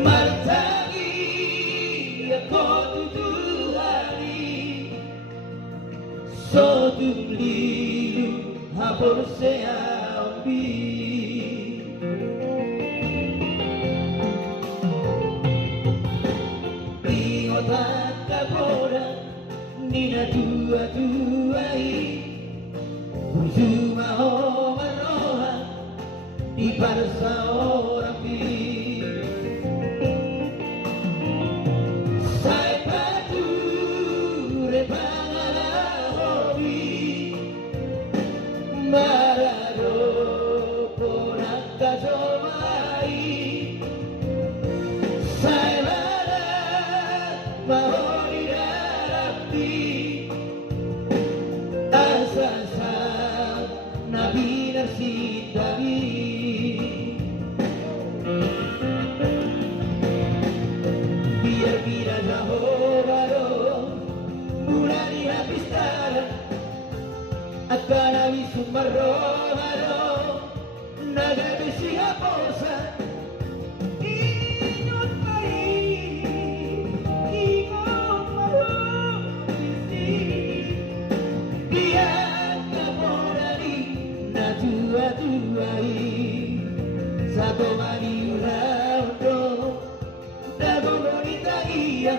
Martagi ako tutuhani Sodum lilu hapor seambi Ingotan kapora nina dua-duai Uzuma ho maroha di parsa orang pi Sai pature pangala hobi Marado ponaka somai Sai mara mahori darapi Asasa nabi narsidami Biar Jehovah mulai habis darah akan habis sumarro naga besi aposa ingot maru biar kamorani na tua-tuai satu mari uraudo dago bonita iya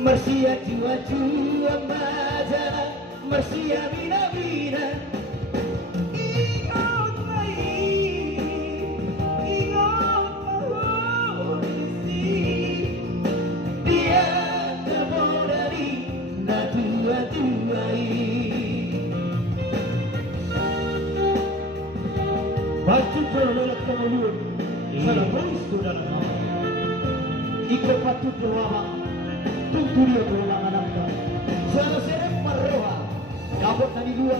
Marsia jua-jua majana Marsia mina-mina Ingat baik Ingat mahorisi Dia kemodari Na tua-tuai Baju terlalu kemudian Salah bois tu dalam hal Ika patut doa Tunturio berulang anaknya Salah serep marroha Dapat tadi dua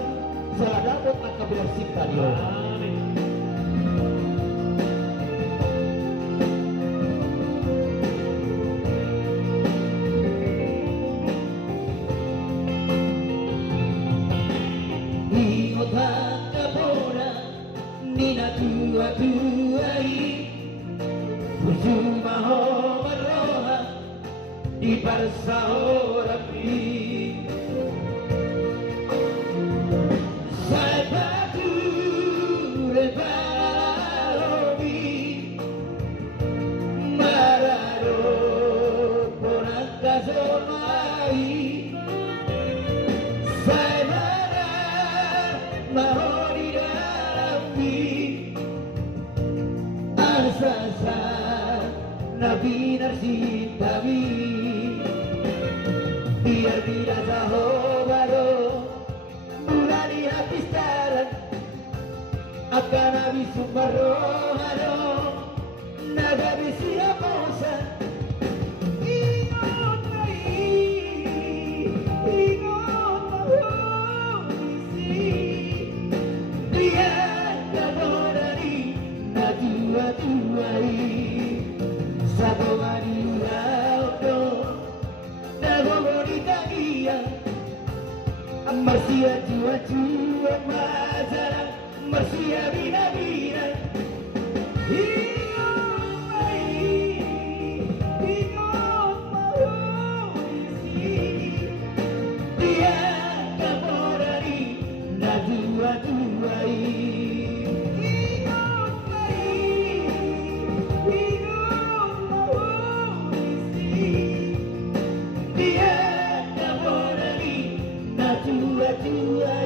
Salah dapat akan bersipta dia Ingotan kapora Nina tua-tuai Uzuma ho marroha di parsa ora qui Sai pature palomi Mararo ponaka somai Sai mara mahori darapi Asasa nabi narsidami Biar Jehovah mulai habis darah akan habis sumarro naga besi aposa ingat baik ingat mahorisi dia kamodari na tua-tuai satu hari uraudo dago bonita iya Marsia jua-jua majana Marsia mina-mina Ingat baik Ingat mahorisi Dia kamodari Na tua-tuai Ingat baik Ingat mahorisi Dia kamodari Na tua-tuai